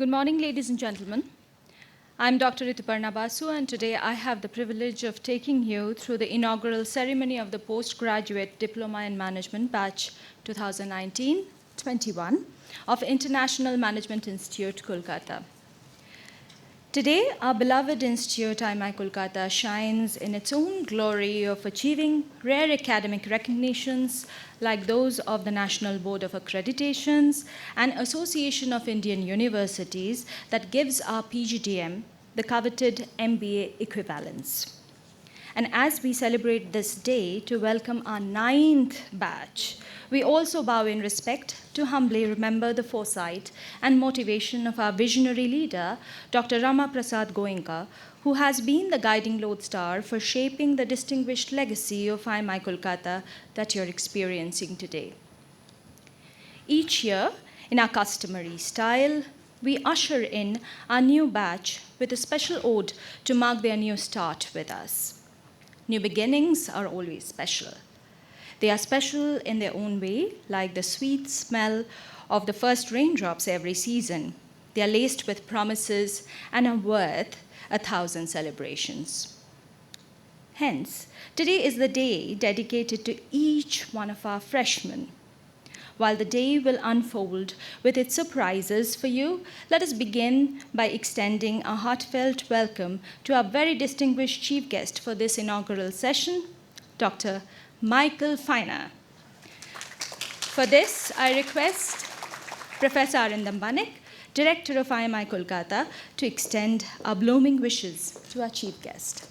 Good morning, ladies and gentlemen. I'm Dr. Rituparna Basu, and today I have the privilege of taking you through the inaugural ceremony of the Postgraduate Diploma in Management Batch 2019-21 of International Management Institute, Kolkata. Today, our beloved institute, IMI Kolkata, shines in its own glory of achieving rare academic recognitions like those of the National Board of Accreditations and Association of Indian Universities that gives our PGDM the coveted MBA equivalence. And as we celebrate this day to welcome our 9th batch, we also bow in respect to humbly remember the foresight and motivation of our visionary leader, Dr. Rama Prasad Goenka, who has been the guiding lodestar for shaping the distinguished legacy of IMI Kolkata that you're experiencing today. Each year, in our customary style, we usher in our new batch with a special ode to mark their new start with us. New beginnings are always special. They are special in their own way, like the sweet smell of the first raindrops every season. They are laced with promises and are worth 1,000 celebrations. Hence, today is the day dedicated to each one of our freshmen. While the day will unfold with its surprises for you, let us begin by extending a heartfelt welcome to our very distinguished chief guest for this inaugural session, Dr. Michael Feiner. For this, I request Professor Arindam Banik, Director of IMI Kolkata, to extend our blooming wishes to our chief guest.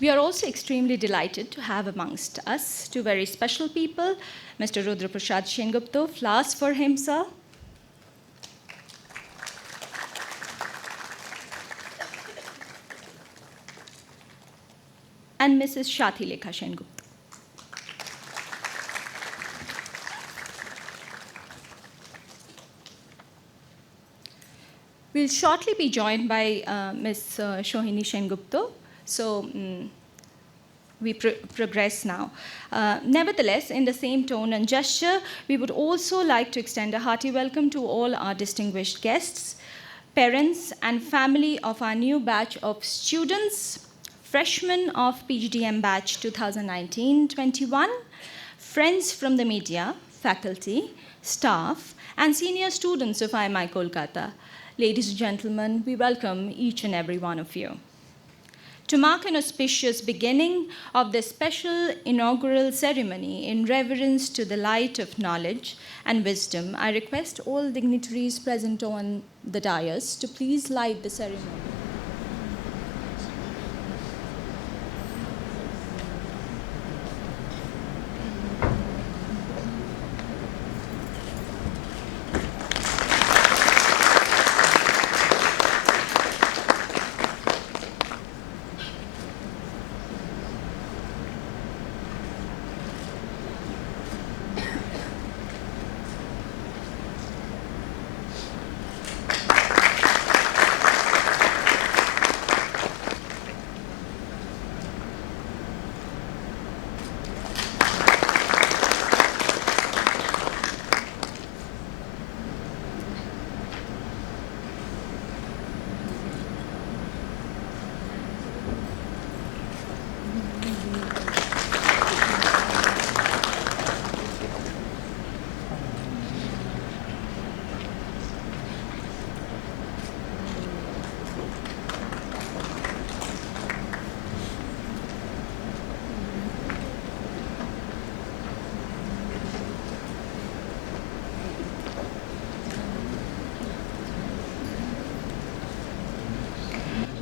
We are also extremely delighted to have amongst us two very special people, Mr. Rudra Prasad Sengupta, flowers for him, sir. And Mrs. Shati Lekha Sengupta. We'll shortly be joined by Ms. Shohini Sengupta. So we progress now. Nevertheless, in the same tone and gesture, we would also like to extend a hearty welcome to all our distinguished guests, parents and family of our new batch of students, freshmen of PGDM batch 2019-21, friends from the media, faculty, staff, and senior students of IMI Kolkata. Ladies and gentlemen, we welcome each and every one of you. To mark an auspicious beginning of this special inaugural ceremony in reverence to the light of knowledge and wisdom, I request all dignitaries present on the dais to please light the ceremony.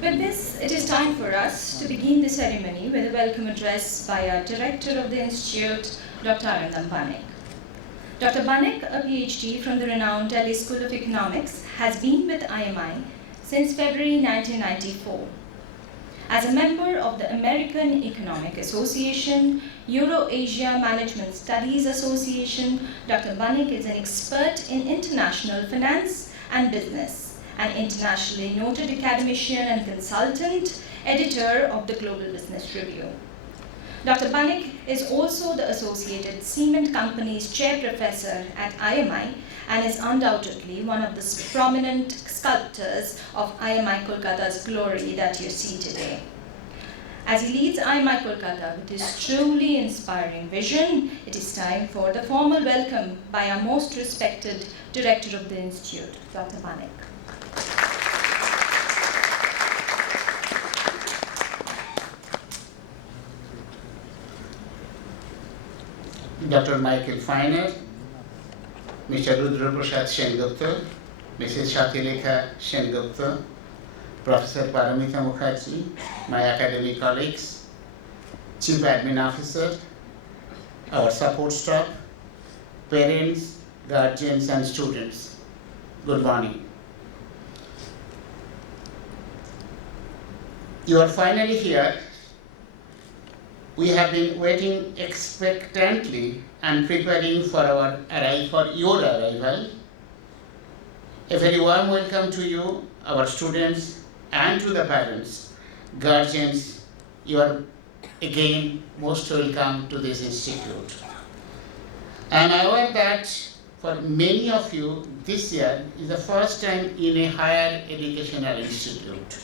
With this, it is time for us to begin the ceremony with a welcome address by our Director of the Institute, Dr. Arindam Banik. Dr. Banik, a PhD from the renowned Delhi School of Economics, has been with IMI since February 1994. As a member of the American Economic Association, Euro-Asia Management Studies Association, Dr. Banik is an expert in international finance and business, an internationally noted academician and consultant, editor of the Global Business Review. Dr. Banik is also the Associated Cement Company's chair professor at IMI and is undoubtedly one of the prominent sculptors of IMI Kolkata's glory that you see today. As he leads IMI Kolkata with his truly inspiring vision, it is time for the formal welcome by our most respected director of the Institute, Dr. Banik. Dr. Michael Feiner, Mr. Rudra Prasad Sengupta, Mrs. Shatilekha Sengupta, Professor Paramita Mukherjee, my academic colleagues, Chief Admin Officer, our support staff, parents, guardians, and students. Good morning. You are finally here. We have been waiting expectantly and preparing for your arrival. A very warm welcome to you, our students, and to the parents, guardians. You are again most welcome to this institute. I am aware that for many of you, this year is the first time in a higher educational institute.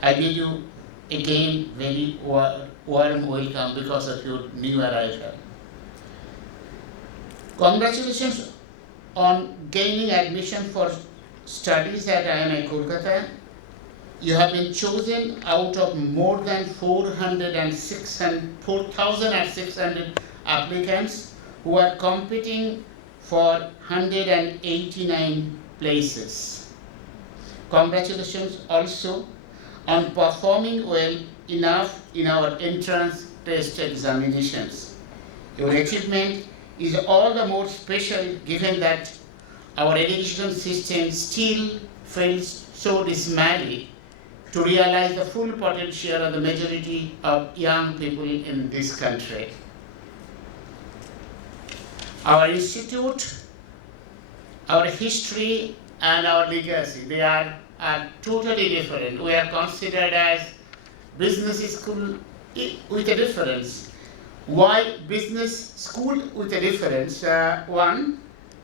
I bid you again very warm welcome because of your new arrival. Congratulations on gaining admission for studies at IMI Kolkata. You have been chosen out of more than 4,600 applicants who are competing for 189 places. Congratulations also on performing well enough in our entrance test examinations. Your achievement is all the more special given that our education system still fails so dismally to realize the full potential of the majority of young people in this country. Our institute, our history, and our legacy, they are totally different. We are considered as business school with a difference. Why business school with a difference? One,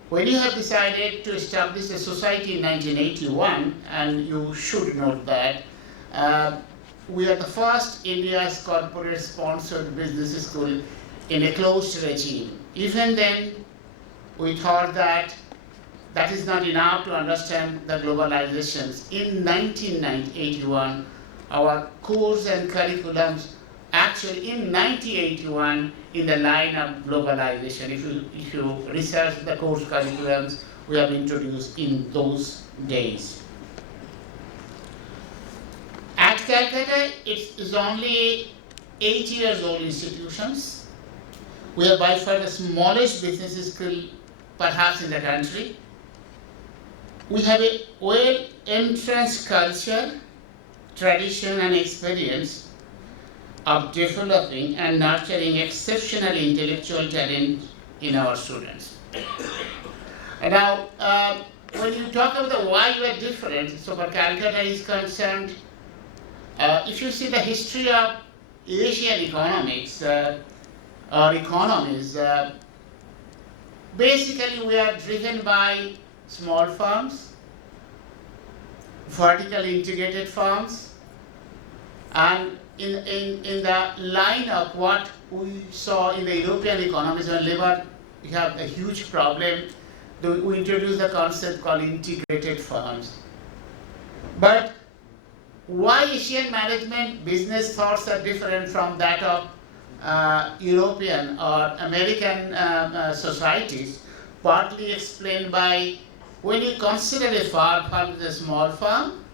when you have decided to establish a society in 1981, and you should note that, we are the first India's corporate-sponsored business school in a closed regime. Even then, we thought that that is not enough to understand the globalizations. In 1981, our course and curriculums actually in 1981 in the line of globalization. If you research the course curriculums we have introduced in those days. At Calcutta, it is only 8 years old institutions. We are by far the smallest business school perhaps in the country. We have a well-entrenched culture, tradition, and experience of developing and nurturing exceptional intellectual talent in our students. And now, when you talk about the why we are different, so for Calcutta is concerned, if you see the history of Asian economics or economies, basically we are driven by small firms, vertically integrated firms, and in the line of what we saw in the European economies when labor, we have a huge problem, we introduced the concept called integrated firms. But why Asian management business thoughts are different from that of European or American societies, partly explained by when you consider a farm is a small farm,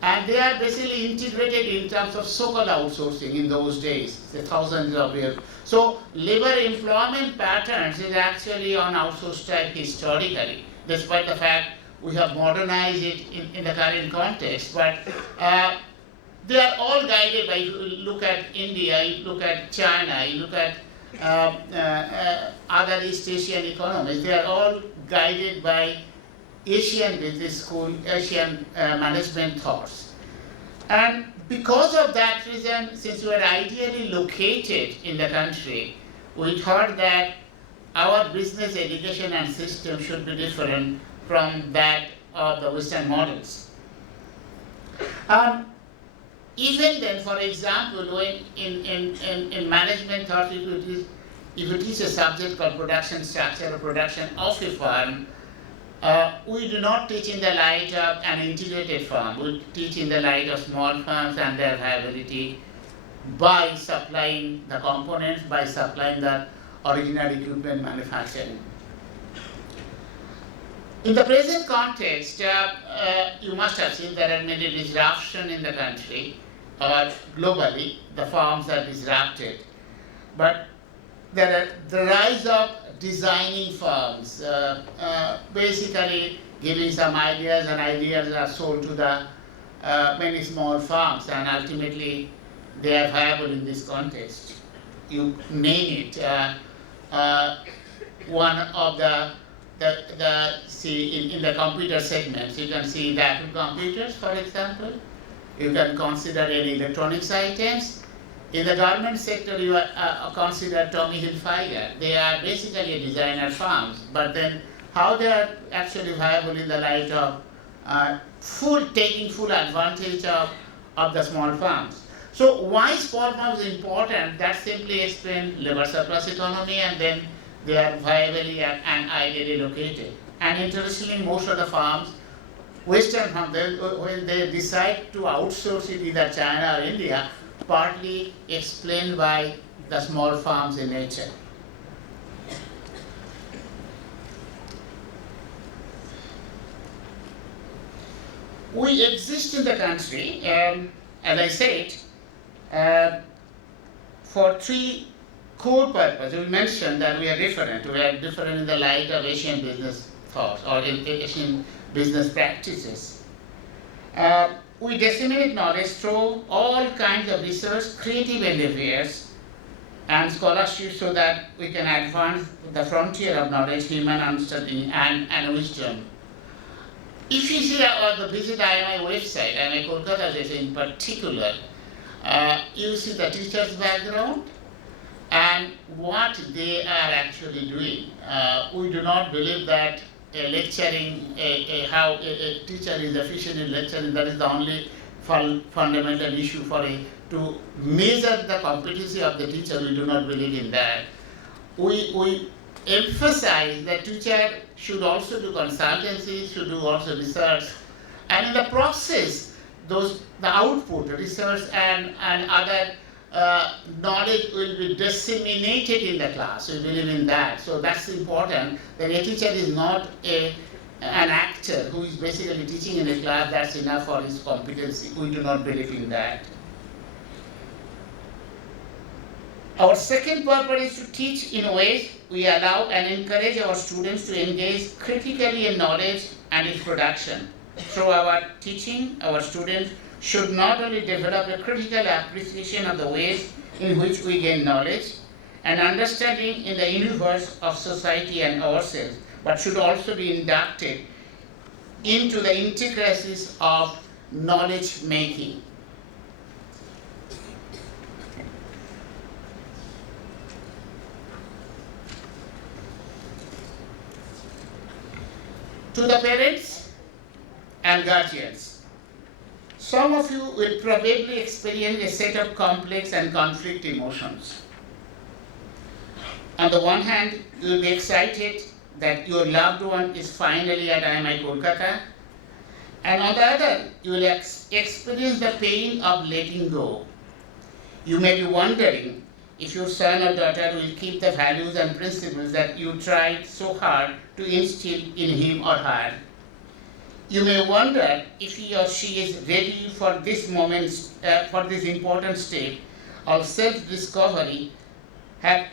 And they are basically integrated in terms of so-called outsourcing in those days, the thousands of years. So labor employment patterns is actually on outsourced type historically, despite the fact we have modernized it in the current context. But they are all guided by, you look at India, you look at China, you look at other East Asian economies, they are all guided by Asian business school, Asian management thoughts. And because of that reason, since we are ideally located in the country, we thought that our business education and system should be different from that of the Western models. Even then, for example, when in management thought, if you teach a subject called production structure or production of a firm, we do not teach in the light of an integrated firm. We teach in the light of small firms and their viability by supplying the components, by supplying the original equipment manufacturing. In the present context, you must have seen there are many disruptions in the country, or globally, the firms are disrupted. But there are the rise of designing firms, basically giving some ideas, and ideas are sold to the many small firms, and ultimately they are viable in this context. You name it. One of the see in the computer segments, you can see the Apple computers, for example. You can consider any electronics items. In the garment sector, you consider Tommy Hilfiger. They are basically a designer firms, but then how they are actually viable in the light of taking full advantage of the small firms. So why small firms is important? That simply explains labor surplus economy, and then they are viably and ideally located. And interestingly, most of the firms, Western firms, when they decide to outsource it either China or India, partly explained by the small firms in nature. We exist in the country, as I said, for three core purposes. We mentioned that we are different. We are different in the light of Asian business thoughts or in Asian business practices. We disseminate knowledge through all kinds of research, creative endeavors, and scholarship so that we can advance the frontier of knowledge, human understanding, and wisdom. If you see or visit IMI website, IMI Kolkata in particular, you see the teacher's background and what they are actually doing. We do not believe that lecturing, how a teacher is efficient in lecturing, that is the only fundamental issue to measure the competency of the teacher. We do not believe in that. We emphasize that teacher should also do consultancy, should do also research, and in the process, the output, research and other knowledge will be disseminated in the class. We believe in that. So that's important, that a teacher is not an actor who is basically teaching in a class, that's enough for his competency. We do not believe in that. Our second purpose is to teach in ways we allow and encourage our students to engage critically in knowledge and its production. Through our teaching, our students should not only develop a critical appreciation of the ways in which we gain knowledge and understanding in the universe of society and ourselves, but should also be inducted into the intricacies of knowledge making. To the parents and guardians, some of you will probably experience a set of complex and conflict emotions. On the one hand, you will be excited that your loved one is finally at IMI Kolkata, and on the other, you will experience the pain of letting go. You may be wondering if your son or daughter will keep the values and principles that you tried so hard to instill in him or her. You may wonder if he or she is ready for this moment, for this important step of self-discovery. Have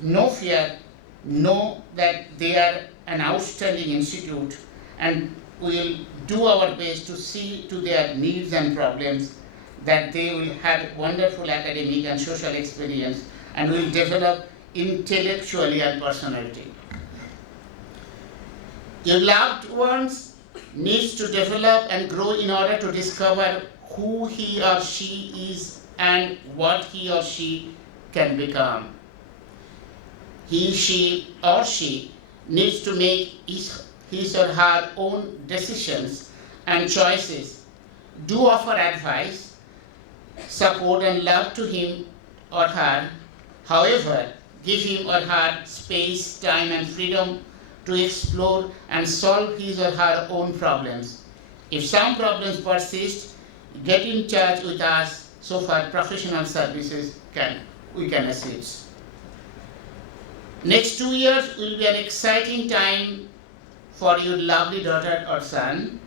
no fear, know that they are an outstanding institute, and we will do our best to see to their needs and problems, that they will have wonderful academic and social experience and will develop intellectually and personality. Your loved ones needs to develop and grow in order to discover who he or she is and what he or she can become. He, she, or she needs to make his or her own decisions and choices. Do offer advice, support, and love to him or her. However, give him or her space, time, and freedom to explore and solve his or her own problems. If some problems persist, get in touch with us so far professional services we can assist. Next 2 years will be an exciting time for your lovely daughter or son.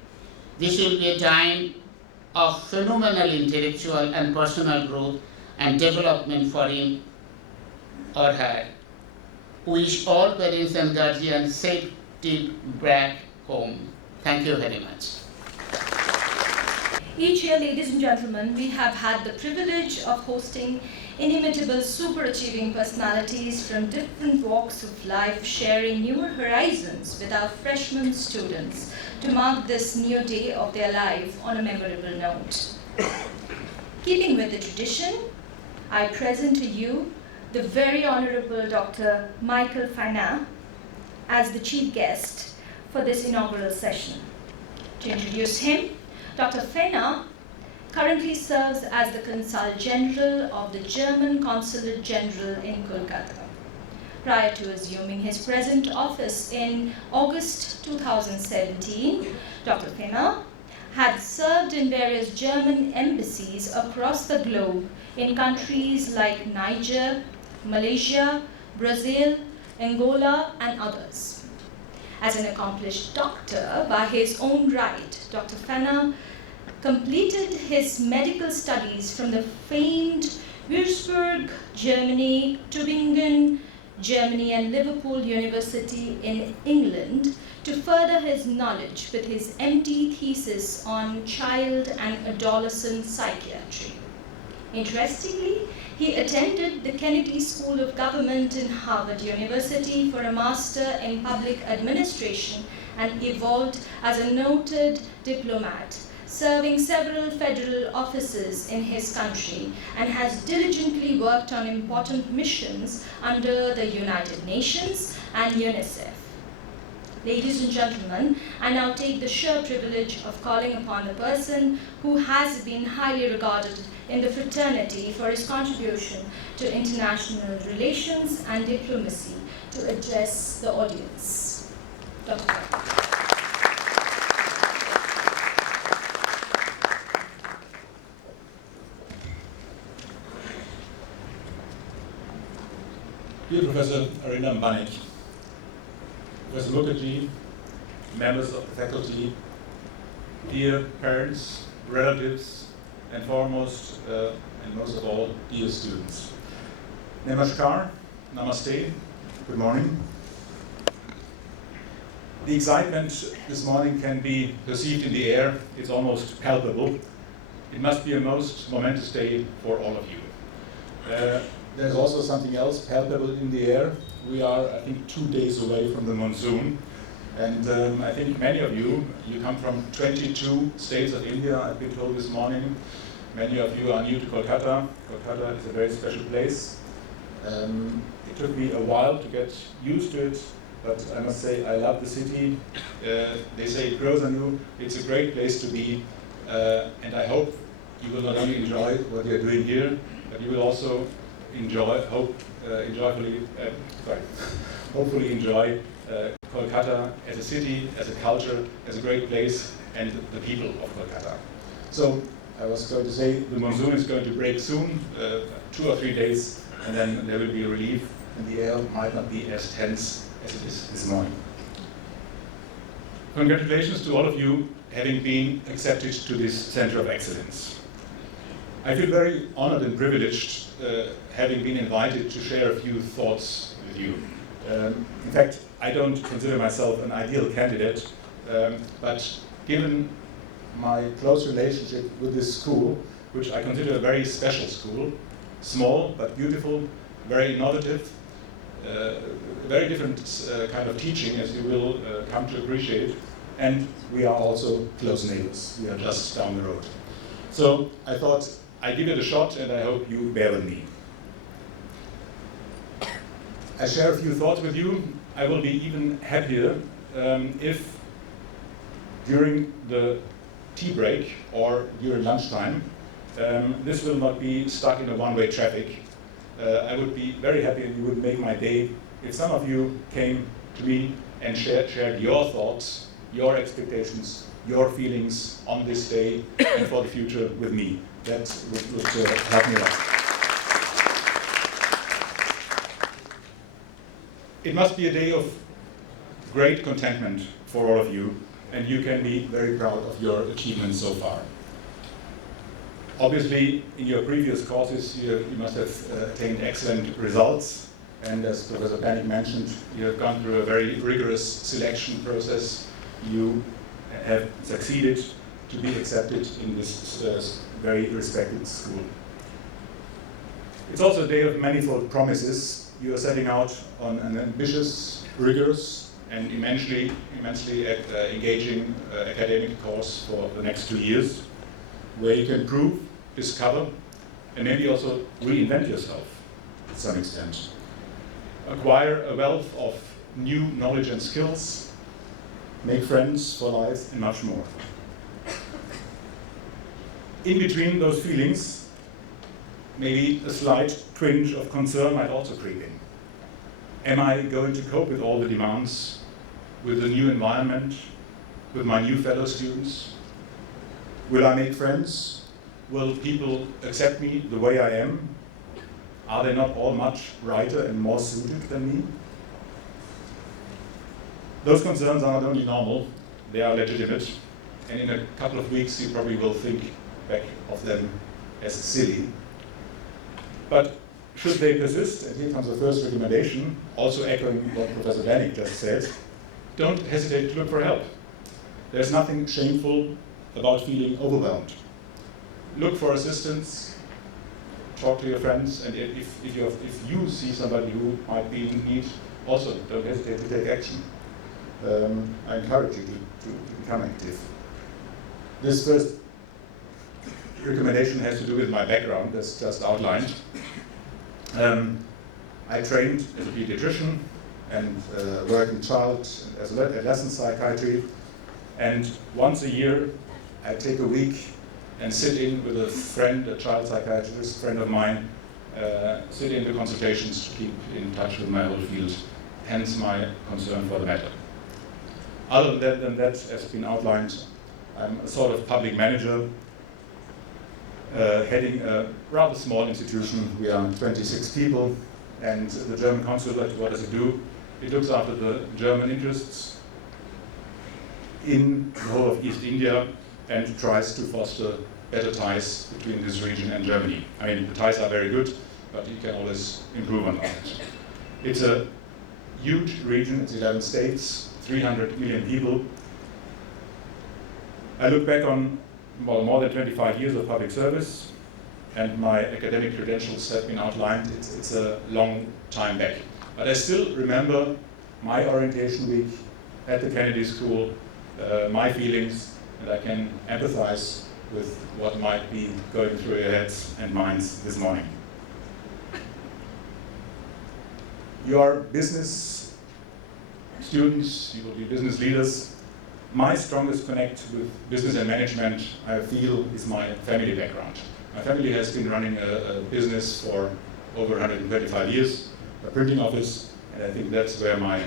This will be a time of phenomenal intellectual and personal growth and development for him or her. Wish all parents and guardians safe till back home. Thank you very much. Each year, ladies and gentlemen, we have had the privilege of hosting inimitable super-achieving personalities from different walks of life, sharing newer horizons with our freshman students to mark this new day of their life on a memorable note. Keeping with the tradition, I present to you the very Honorable Dr. Michael Fana as the chief guest for this inaugural session. To introduce him, Dr. Fana currently serves as the Consul General of the German Consulate General in Kolkata. Prior to assuming his present office in August 2017, Dr. Fana had served in various German embassies across the globe in countries like Niger, Malaysia, Brazil, Angola, and others. As an accomplished doctor by his own right, Dr. Fana completed his medical studies from the famed Würzburg, Germany, Tübingen, Germany, and Liverpool University in England to further his knowledge with his MD thesis on child and adolescent psychiatry. Interestingly, he attended the Kennedy School of Government in Harvard University for a Master in Public Administration and evolved as a noted diplomat, serving several federal offices in his country, and has diligently worked on important missions under the United Nations and UNICEF. Ladies and gentlemen, I now take the sheer privilege of calling upon the person who has been highly regarded in the fraternity for his contribution to international relations and diplomacy to address the audience. Dr. Fana. Dear Professor Arina Manik, Professor Mukherjee, members of the faculty, dear parents, relatives, and foremost, and most of all, dear students. Namaskar, namaste, good morning. The excitement this morning can be perceived in the air. It's almost palpable. It must be a most momentous day for all of you. There's also something else palpable in the air. We are, I think, 2 days away from the monsoon. And I think many of you come from 22 states of India, I've been told this morning. Many of you are new to Kolkata. Kolkata is a very special place. It took me a while to get used to it, but I must say I love the city. They say it grows on you. It's a great place to be. And I hope you will not only enjoy what you're doing here, but you will also hopefully enjoy Kolkata as a city, as a culture, as a great place, and the people of Kolkata. So I was going to say the monsoon is going to break soon, 2 or 3 days, and then there will be a relief, and the air might not be as tense as it is this morning. Congratulations to all of you having been accepted to this Center of Excellence. I feel very honored and privileged having been invited to share a few thoughts with you. In fact, I don't consider myself an ideal candidate, but given my close relationship with this school, which I consider a very special school, small but beautiful, very innovative, very different kind of teaching, as you will come to appreciate, and we are also close neighbors. We are just down the road. So I thought I'd give it a shot, and I hope you bear with me. I share a few thoughts with you. I will be even happier if during the tea break or during lunchtime, this will not be stuck in a one-way traffic. I would be very happy, and you would make my day, if some of you came to me and shared your thoughts, your expectations, your feelings on this day and for the future with me. That would help me a lot. It must be a day of great contentment for all of you, and you can be very proud of your achievements so far. Obviously, in your previous courses, you must have attained excellent results, and as Professor Panik mentioned, you have gone through a very rigorous selection process. You have succeeded to be accepted in this very respected school. It's also a day of manifold promises. You are setting out on an ambitious, rigorous, and immensely engaging academic course for the next 2 years, where you can prove, discover, and maybe also reinvent yourself to some extent. Acquire a wealth of new knowledge and skills, make friends for life, and much more. In between those feelings, maybe a slight twinge of concern might also creep in. Am I going to cope with all the demands, with the new environment, with my new fellow students? Will I make friends? Will people accept me the way I am? Are they not all much brighter and more suited than me? Those concerns are not only normal, they are legitimate, and in a couple of weeks you probably will think back of them as silly. But should they persist, and here comes the first recommendation, also echoing what Professor Panik just said, don't hesitate to look for help. There's nothing shameful about feeling overwhelmed. Look for assistance, talk to your friends, and if you see somebody who might be in need, also don't hesitate to take action. I encourage you to become active. This first recommendation has to do with my background, as just outlined. I trained as a pediatrician and work in child as adolescent psychiatry, and once a year I take a week and sit in with a friend, a child psychiatrist, friend of mine, sit in the consultations to keep in touch with my whole field, hence my concern for the matter. Other than that, as has been outlined, I'm a sort of public manager, heading a rather small institution. We are 26 people, and the German consulate, what does it do? It looks after the German interests in the whole of East India and tries to foster better ties between this region and Germany. I mean, the ties are very good, but you can always improve on that. It's a huge region, it's 11 states, 300 million people. I look back on more than 25 years of public service, and my academic credentials have been outlined. It's a long time back. But I still remember my orientation week at the Kennedy School, my feelings, and I can empathize with what might be going through your heads and minds this morning. You are business students, you will be business leaders. My strongest connect with business and management, I feel, is my family background. My family has been running a business for over 135 years, a printing office, and I think that's where my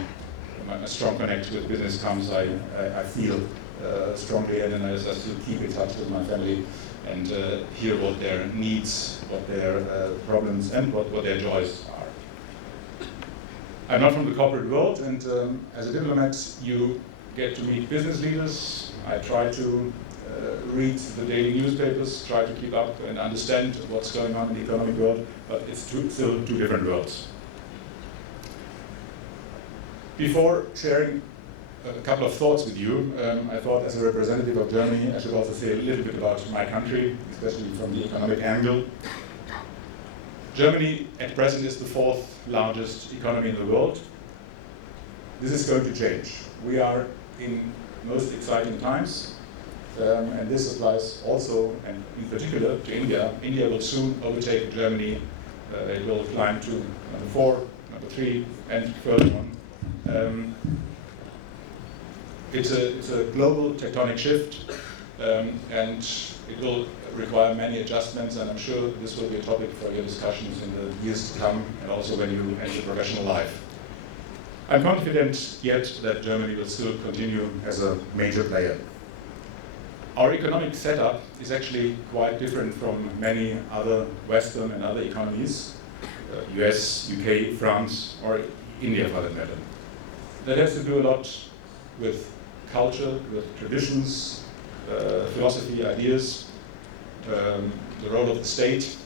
strong connect with business comes. I feel strongly, and I just keep in touch with my family and hear what their needs, what their problems, and what their joys are. I'm not from the corporate world, and as a diplomat, you get to meet business leaders. I try to read the daily newspapers, try to keep up and understand what's going on in the economic world, but it's still two different worlds. Before sharing a couple of thoughts with you, I thought as a representative of Germany, I should also say a little bit about my country, especially from the economic angle. Germany at present is the fourth largest economy in the world. This is going to change. We are in most exciting times. And this applies also, and in particular, to India. India will soon overtake Germany. It will climb to number 4, number 3, and further on. It's a global tectonic shift, and it will require many adjustments, and I'm sure this will be a topic for your discussions in the years to come, and also when you enter professional life. I'm confident yet that Germany will still continue as a major player. Our economic setup is actually quite different from many other Western and other economies, US, UK, France, or India for that matter. That has to do a lot with culture, with traditions, philosophy, ideas, the role of the state.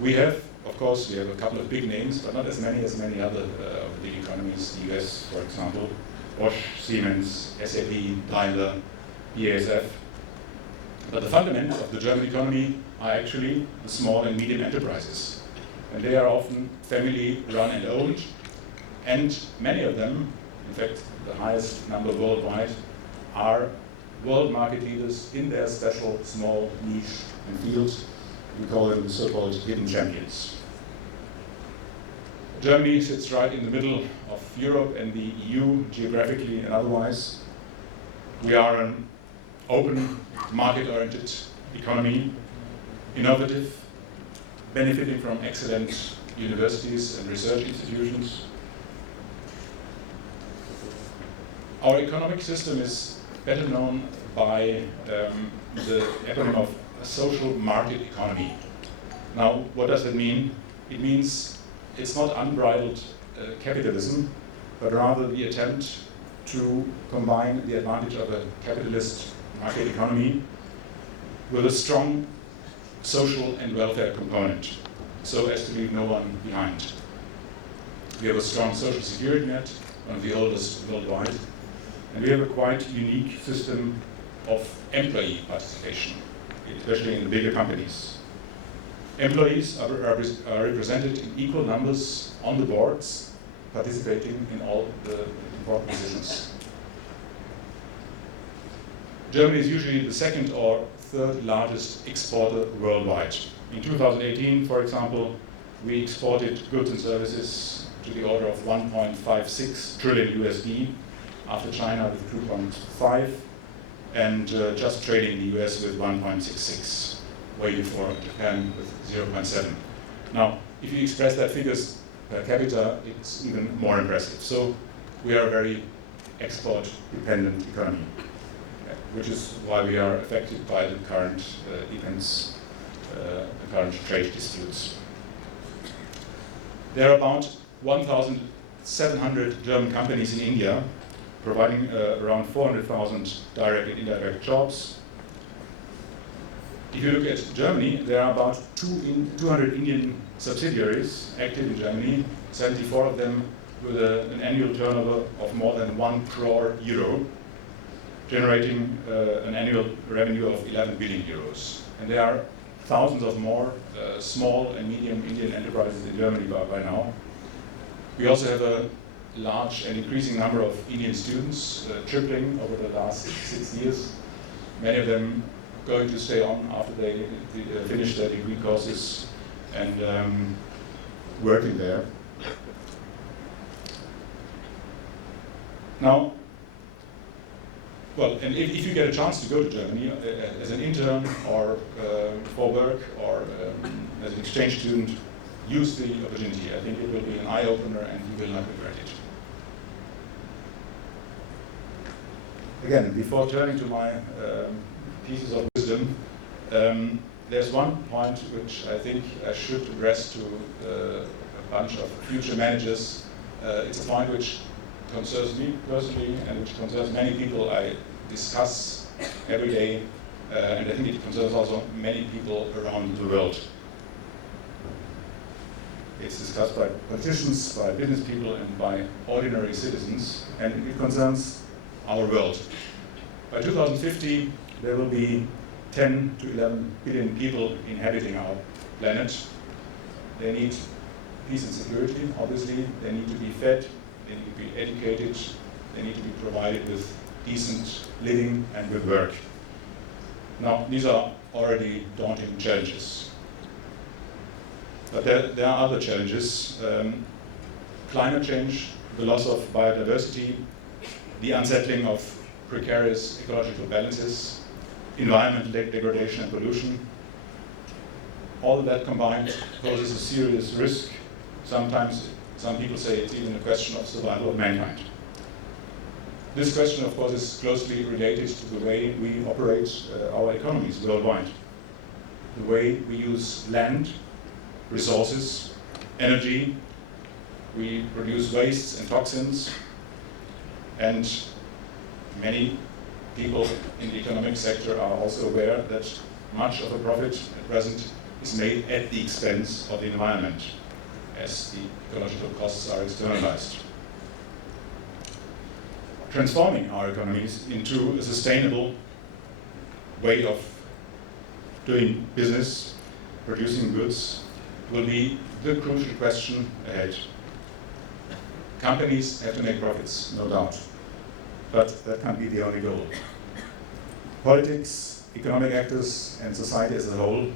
We have, of course, we have a couple of big names, but not as many other of the economies, the US, for example, Bosch, Siemens, SAP, Daimler, BASF. But the fundamentals of the German economy are actually the small and medium enterprises. And they are often family run and owned. And many of them, in fact, the highest number worldwide, are world market leaders in their special small niche and fields. We call them the so-called hidden champions. Germany sits right in the middle of Europe and the EU, geographically and otherwise. We are an open, market-oriented economy, innovative, benefiting from excellent universities and research institutions. Our economic system is better known by the acronym of a social market economy. Now, what does that mean? It means it's not unbridled capitalism, but rather the attempt to combine the advantage of a capitalist market economy with a strong social and welfare component, so as to leave no one behind. We have a strong social security net, one of the oldest worldwide, and we have a quite unique system of employee participation, especially in the bigger companies. Employees are represented in equal numbers on the boards, participating in all the important decisions. Germany is usually the second or third largest exporter worldwide. In 2018, for example, we exported goods and services to the order of 1.56 trillion USD, after China with 2.5, and just trading the US with 1.66, way before Japan with 0.7. Now, if you express that figures per capita, it's even more impressive. So we are a very export-dependent economy, which is why we are affected by the current events, the current trade disputes. There are about 1,700 German companies in India, providing around 400,000 direct and indirect jobs. If you look at Germany, there are about 200 Indian subsidiaries active in Germany, 74 of them with an annual turnover of more than 1 crore euro, generating an annual revenue of 11 billion euros. And there are thousands of more small and medium Indian enterprises in Germany by now. We also have a large and increasing number of Indian students, tripling over the last 6 years. Many of them going to stay on after they finish their degree courses and working there. Now, well, and if you get a chance to go to Germany as an intern or for work or as an exchange student, use the opportunity. I think it will be an eye-opener and you will not regret it. Again, before turning to my pieces of wisdom, there's one point which I think I should address to a bunch of future managers. It's a point which concerns me personally and which concerns many people I discuss every day, and I think it concerns also many people around the world. It's discussed by politicians, by business people, and by ordinary citizens, and it concerns our world. By 2050, there will be 10 to 11 billion people inhabiting our planet. They need peace and security, obviously. They need to be fed, they need to be educated, they need to be provided with decent living and with work. Now, these are already daunting challenges. But there are other challenges. Climate change, the loss of biodiversity, the unsettling of precarious ecological balances, environmental degradation and pollution. All of that combined poses a serious risk. Sometimes, some people say it's even a question of survival of mankind. This question, of course, is closely related to the way we operate our economies worldwide. The way we use land, resources, energy, we produce wastes and toxins, and many people in the economic sector are also aware that much of the profit at present is made at the expense of the environment, as the ecological costs are externalized. Transforming our economies into a sustainable way of doing business, producing goods, will be the crucial question ahead. Companies have to make profits, no doubt, but that can't be the only goal. Politics, economic actors, and society as a whole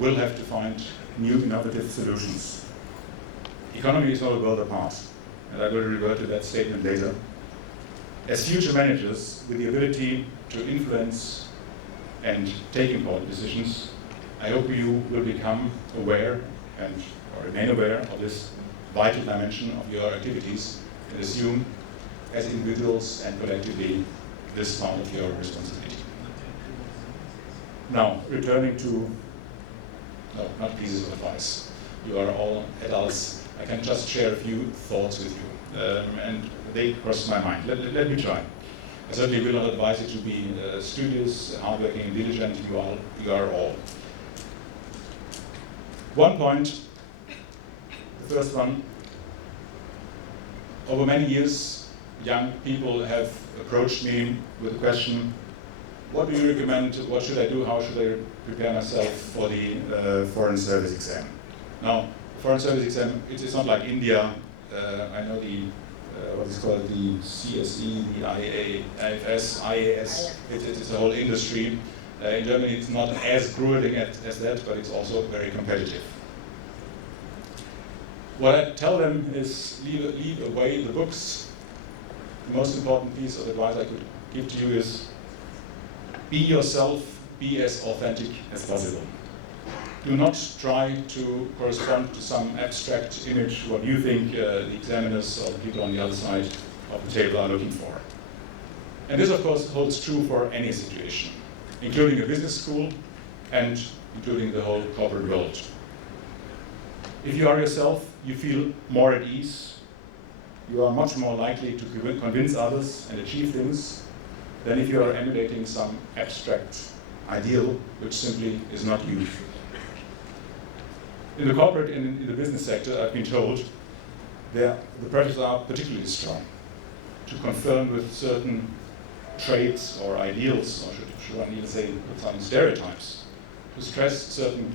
will have to find new innovative solutions. Economy is not a world apart, and I will revert to that statement later. As future managers with the ability to influence and take important decisions, I hope you will become aware or remain aware of this vital dimension of your activities and assume as individuals and collectively this part of your responsibility. Now, returning to, no, not pieces of advice. You are all adults. I can just share a few thoughts with you, and they cross my mind. Let me try. I certainly will not advise you to be studious, hardworking, and diligent. You are all. One point, the first one, over many years, young people have approached me with the question, what do you recommend, what should I do, how should I prepare myself for the Foreign Service exam? Now, Foreign Service exam, it's not like India. I know the, what is called the CSE, the IAS, it's a whole industry. In Germany, it's not as grueling as that, but it's also very competitive. What I tell them is leave away the books. The most important piece of advice I could give to you is be yourself, be as authentic as possible. Do not try to correspond to some abstract image what you think the examiners or the people on the other side of the table are looking for. And this, of course, holds true for any situation, including a business school and including the whole corporate world. If you are yourself, you feel more at ease. You are much more likely to convince others and achieve things than if you are emulating some abstract ideal which simply is not you. In the corporate and in the business sector, I've been told the pressures are particularly strong to confirm with certain traits or ideals, or should I even say some stereotypes, to stress certain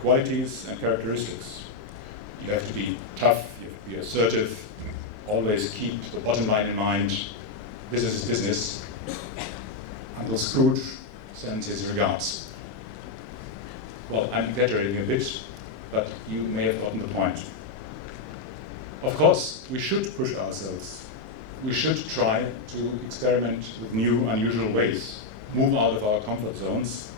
qualities and characteristics. You have to be tough, you have to be assertive, always keep the bottom line in mind. Business is business. Uncle Scrooge sends his regards. Well, I'm exaggerating a bit, but you may have gotten the point. Of course, we should push ourselves. We should try to experiment with new, unusual ways, move out of our comfort zones,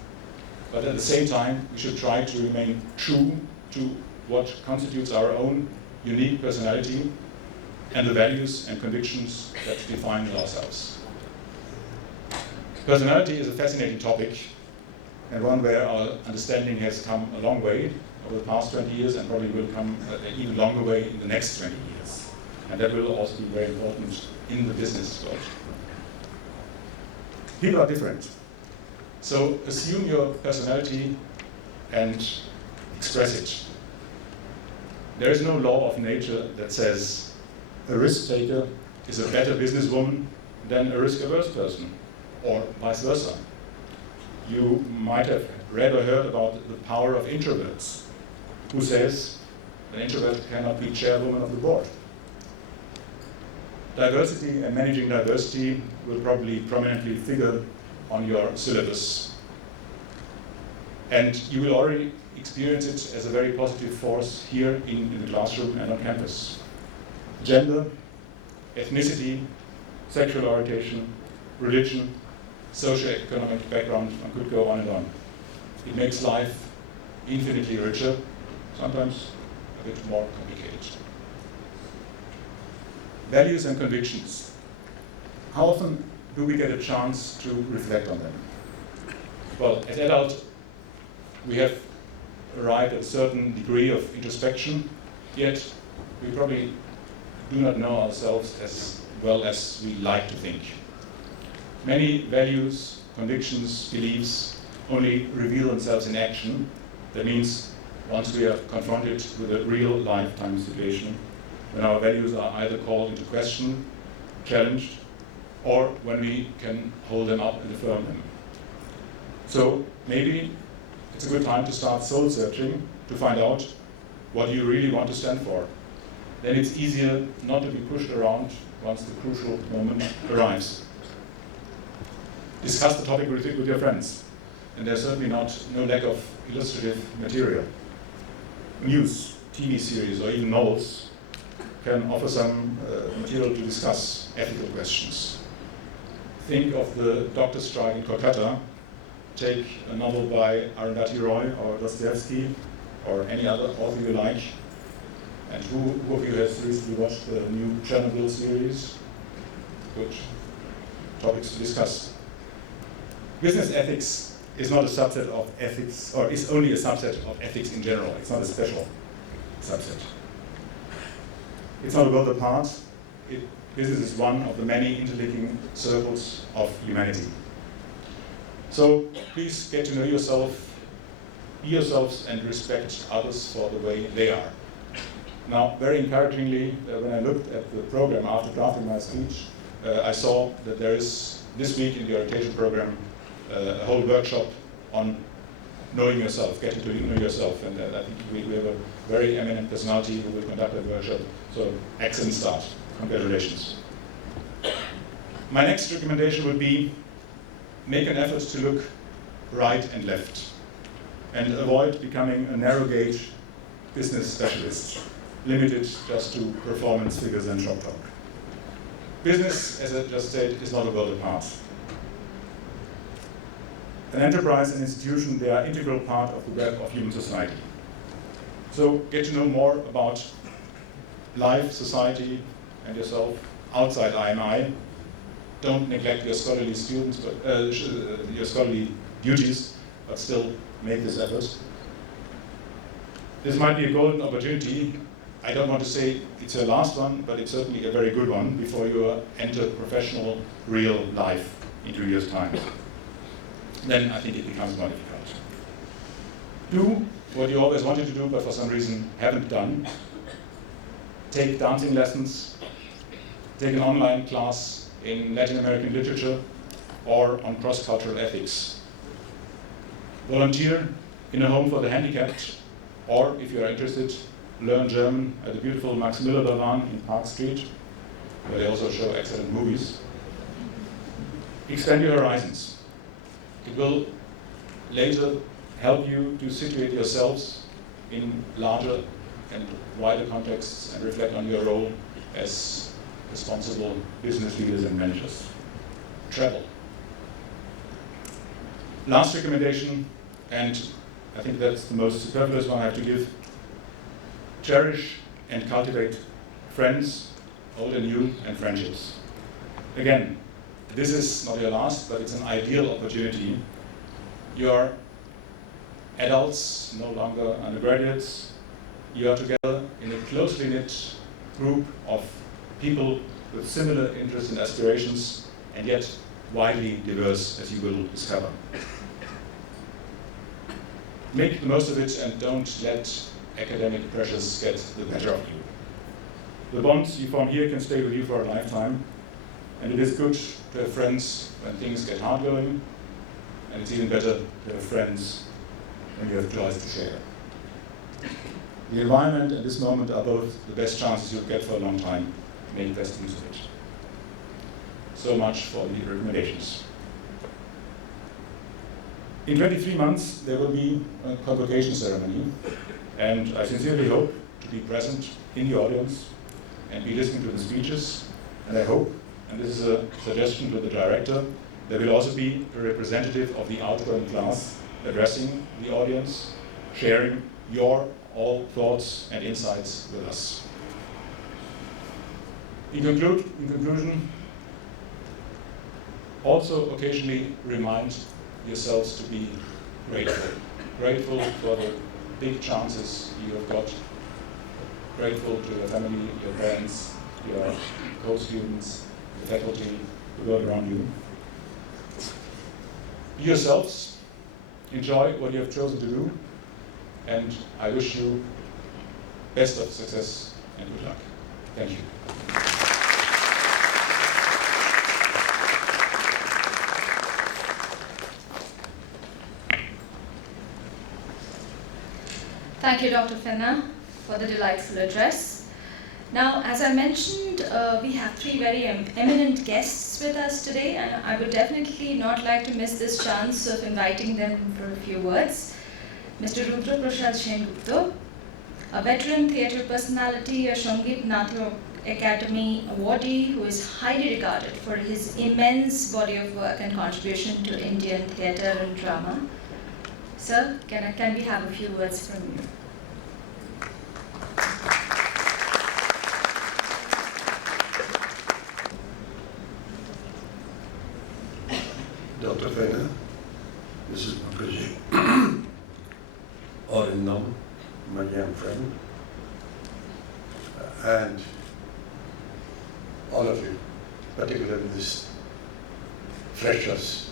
but at the same time, we should try to remain true to what constitutes our own unique personality and the values and convictions that define ourselves. Personality is a fascinating topic, and one where our understanding has come a long way over the past 20 years and probably will come an even longer way in the next 20 years. And that will also be very important in the business world. People are different. So assume your personality and express it. There is no law of nature that says a risk taker is a better businesswoman than a risk-averse person, or vice versa. You might have read or heard about the power of introverts. Who says an introvert cannot be chairwoman of the board? Diversity and managing diversity will probably prominently figure on your syllabus. And you will already experience it as a very positive force here in the classroom and on campus. Gender, ethnicity, sexual orientation, religion, socio-economic background, one could go on and on. It makes life infinitely richer, sometimes a bit more complicated. Values and convictions. How often do we get a chance to reflect on them? Well, as adults, we have arrived at a certain degree of introspection, yet we probably do not know ourselves as well as we like to think. Many values, convictions, beliefs only reveal themselves in action. That means once we are confronted with a real lifetime situation, when our values are either called into question, challenged, or when we can hold them up and affirm them. So maybe it's a good time to start soul searching to find out what you really want to stand for. Then it's easier not to be pushed around once the crucial moment arrives. Discuss the topic with your friends. And there's certainly no lack of illustrative material. News, TV series, or even novels can offer some material to discuss ethical questions. Think of the doctor strike in Kolkata. Take a novel by Arundhati Roy or Dostoevsky or any other author you like. And who of you has recently watched the new Chernobyl series? Good topics to discuss. Business ethics is not a subset of ethics, or is only a subset of ethics in general. It's not a special subset. It's not a world apart. Business is one of the many interlinking circles of humanity. So please get to know yourself, be yourselves, and respect others for the way they are. Now, very encouragingly, when I looked at the program after drafting my speech, I saw that there is, this week in the orientation program, a whole workshop on knowing yourself, getting to know yourself. And I think we have a very eminent personality who will conduct that workshop. So, excellent start. Congratulations. My next recommendation would be make an effort to look right and left and avoid becoming a narrow gauge business specialist, limited just to performance figures and shop talk. Business, as I just said, is not a world apart. An enterprise and institution, they are an integral part of the web of human society. So get to know more about life, society, and yourself outside IMI. Don't neglect your scholarly students, your scholarly duties, but still make this effort. This might be a golden opportunity. I don't want to say it's your last one, but it's certainly a very good one before you enter professional, real life in 2 years' time. Then I think it becomes more difficult. Do what you always wanted to do, but for some reason haven't done. Take dancing lessons, take an online class in Latin American literature or on cross-cultural ethics. Volunteer in a home for the handicapped, or if you are interested, learn German at the beautiful Max Müller-Bavard in Park Street, where they also show excellent movies. Expand your horizons. It will later help you to situate yourselves in larger and wider contexts and reflect on your role as responsible business leaders and managers. Travel. Last recommendation, and I think that's the most superfluous one I have to give. Cherish and cultivate friends, old and new, and friendships. Again, this is not your last, but it's an ideal opportunity. You are adults, no longer undergraduates. You are together in a closely knit group of people with similar interests and aspirations, and yet widely diverse, as you will discover. Make the most of it and don't let academic pressures get the better of you. The bonds you form here can stay with you for a lifetime, and it is good to have friends when things get hard going, and it's even better to have friends when you have joys to share. The environment and this moment are both the best chances you'll get for a long time. Make best use of it. So much for the recommendations. In 23 months, there will be a convocation ceremony, and I sincerely hope to be present in the audience and be listening to the speeches, and I hope, and this is a suggestion to the director, there will also be a representative of the outgoing class addressing the audience, sharing your all thoughts and insights with us. In conclusion, also occasionally remind yourselves to be grateful. Grateful for the big chances you have got. Grateful to your family, your parents, your co-students, the faculty, the world around you. Be yourselves, enjoy what you have chosen to do, and I wish you best of success and good luck. Thank you. Thank you, Dr. Fenna, for the delightful address. Now, as I mentioned, we have three very eminent guests with us today, and I would definitely not like to miss this chance of inviting them for a few words. Mr. Rudra Prasad Sengupta, a veteran theatre personality, a Sangeet Natak Academy awardee who is highly regarded for his immense body of work and contribution to Indian theatre and drama. Sir, can we have a few words from you? Dr. Fenna, Mrs. Mukherjee, Arindam, my young friend, and all of you, particularly these freshers,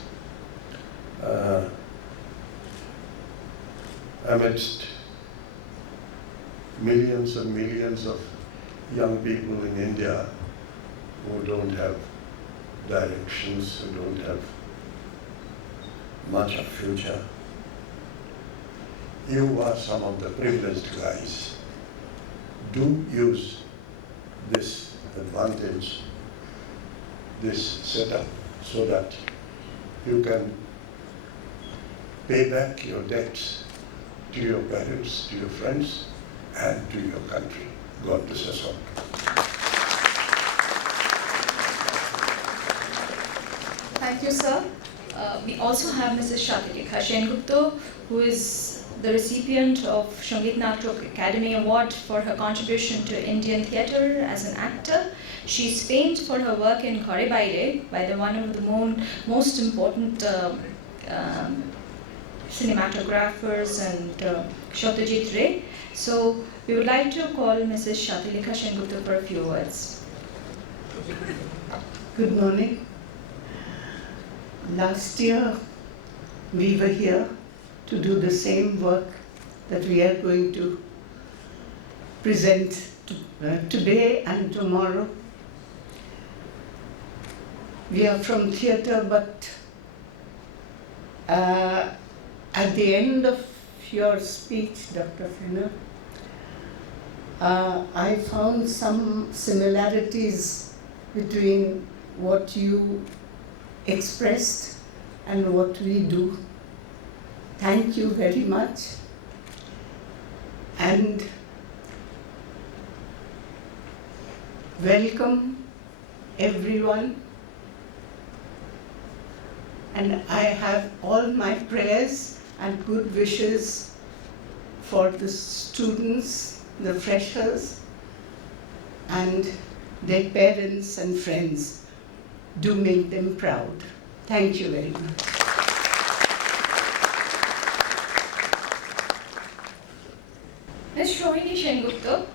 amidst millions and millions of young people in India who don't have directions, who don't have much of future. You are some of the privileged guys. Do use this advantage, this setup, so that you can pay back your debts to your parents, to your friends, and to your country. God bless us all. Thank you, sir. We also have Mrs. Shatilekha Sengupta, who is the recipient of Sangeet Natak Academy Award for her contribution to Indian theatre as an actor. She is famed for her work in Ghare Baire by one of the most important cinematographers and Satyajit Ray. So we would like to call Mrs. Shatilekha Sengupta for a few words. Good morning. Last year, we were here to do the same work that we are going to present today and tomorrow. We are from theatre, but at the end of your speech, Dr. Fenna, I found some similarities between what you expressed and what we do. Thank you very much. And welcome everyone. And I have all my prayers and good wishes for the students, the freshers, and their parents and friends. Do make them proud. Thank you very much. Ms. Rohini Sengupta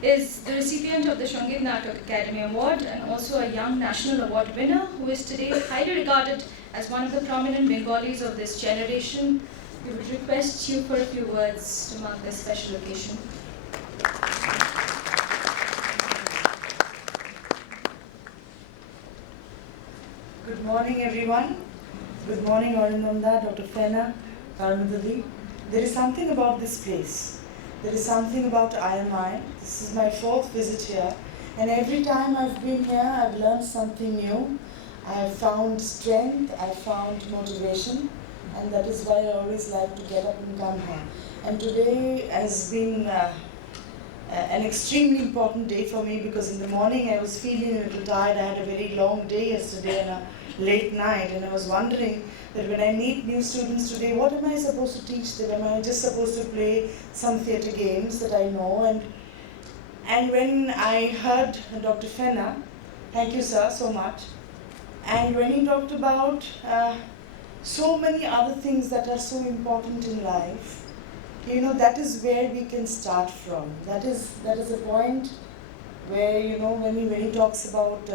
is the recipient of the Shangit Natak Academy Award and also a young national award winner who is today highly regarded as one of the prominent Bengalis of this generation. We would request you for a few words to mark this special occasion. Good morning, everyone. Good morning, Arunanda, Dr. Fena, Karmadali. There is something about this place. There is something about IMI. This is my 4th visit here, and every time I've been here, I've learned something new. I've found strength, I've found motivation, and that is why I always like to get up and come here. And today has been an extremely important day for me because in the morning I was feeling a little tired. I had a very long day yesterday and a late night, and I was wondering that when I meet new students today, what am I supposed to teach them? Am I just supposed to play some theatre games that I know? And when I heard Dr. Fena, thank you sir so much, and when he talked about so many other things that are so important in life, you know, that is where we can start from. That is a point where, you know, when he talks about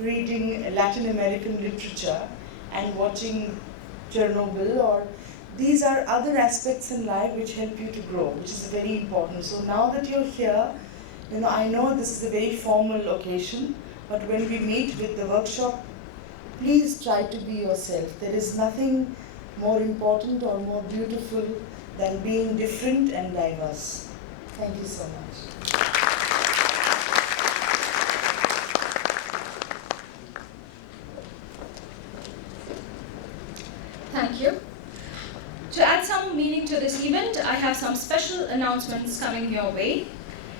reading Latin American literature and watching Chernobyl, or these are other aspects in life which help you to grow, which is very important. So now that you're here, you know, I know this is a very formal occasion, but when we meet with the workshop, please try to be yourself. There is nothing more important or more beautiful than being different and diverse. Thank you so much. Thank you. To add some meaning to this event, I have some special announcements coming your way.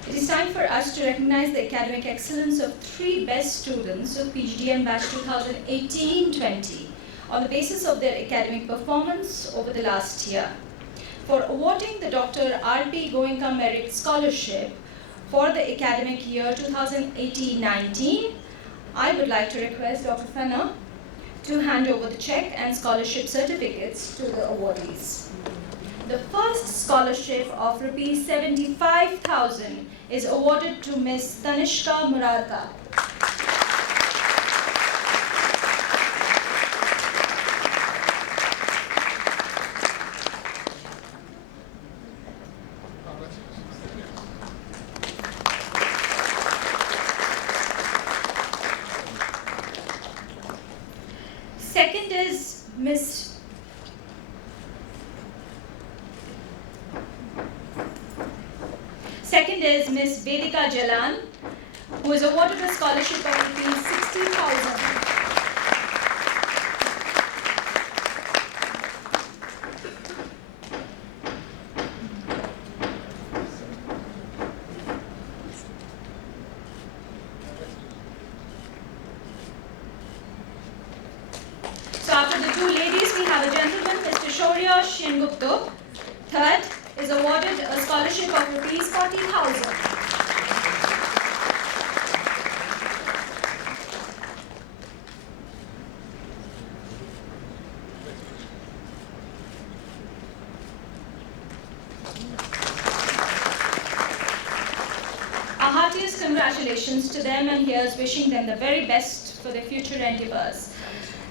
It is time for us to recognize the academic excellence of 3 best students of PGDM batch 2018-20 on the basis of their academic performance over the last year. For awarding the Dr. R.P. Goenka Merit Scholarship for the academic year 2018-19, I would like to request Dr. Fena to hand over the check and scholarship certificates to the awardees. The first scholarship of Rs 75,000 is awarded to Ms. Tanishka Murarka. Second is Ms. Vedika Jalan, who is awarded a scholarship of Rs 60,000. So after the 2 ladies, we have a gentleman, Mr. Shaurya Shengupto. Third is awarded a scholarship of Rs 40,000. Our heartiest congratulations to them, and here's wishing them the very best for their future endeavors.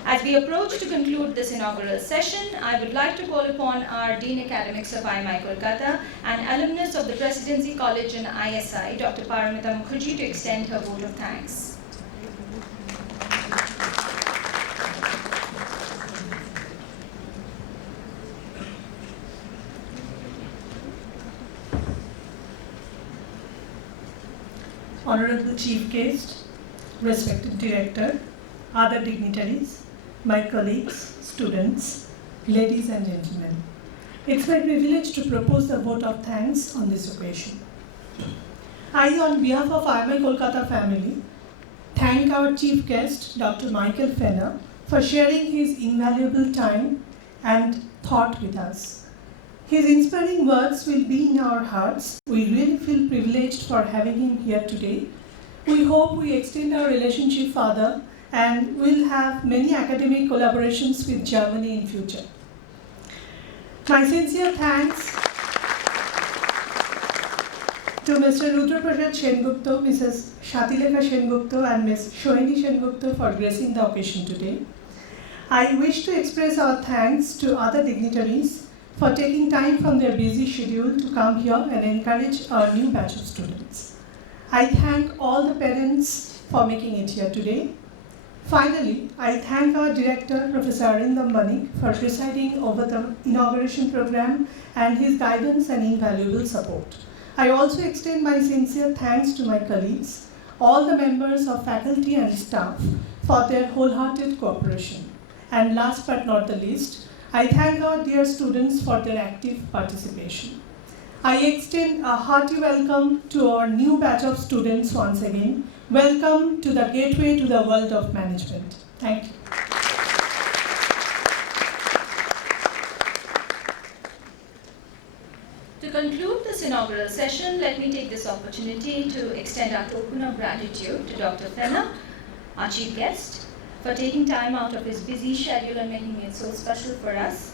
As we approach to conclude this inaugural session, I would like to call upon our Dean Academics of IMI Kolkata and alumnus of the Presidency College in ISI, Dr. Paramita Mukherjee, to extend her vote of thanks. Honorable Chief Guest, respected Director, other dignitaries, my colleagues, students, ladies and gentlemen. It's my privilege to propose the vote of thanks on this occasion. I, on behalf of IMI Kolkata family, thank our Chief Guest, Dr. Michael Fena, for sharing his invaluable time and thought with us. His inspiring words will be in our hearts. We really feel privileged for having him here today. We hope we extend our relationship further and will have many academic collaborations with Germany in future. My sincere thanks to Mr. Rudra Prasad Sengupta, Mrs. Shatilekha Sengupta and Ms. Shohini Sengupta for gracing the occasion today. I wish to express our thanks to other dignitaries for taking time from their busy schedule to come here and encourage our new batch of students. I thank all the parents for making it here today. Finally, I thank our director, Professor Arindam Banik, for presiding over the inauguration program and his guidance and invaluable support. I also extend my sincere thanks to my colleagues, all the members of faculty and staff for their wholehearted cooperation. And last but not the least, I thank our dear students for their active participation. I extend a hearty welcome to our new batch of students once again. Welcome to the gateway to the world of management. Thank you. To conclude this inaugural session, let me take this opportunity to extend our token of gratitude to Dr. Fenna, our chief guest, for taking time out of his busy schedule and making it so special for us.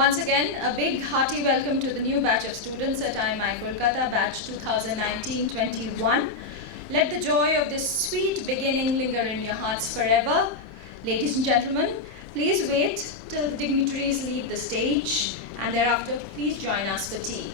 Once again, a big hearty welcome to the new batch of students at IMI Kolkata, batch 2019-21. Let the joy of this sweet beginning linger in your hearts forever. Ladies and gentlemen, please wait till the dignitaries leave the stage, and thereafter please join us for tea.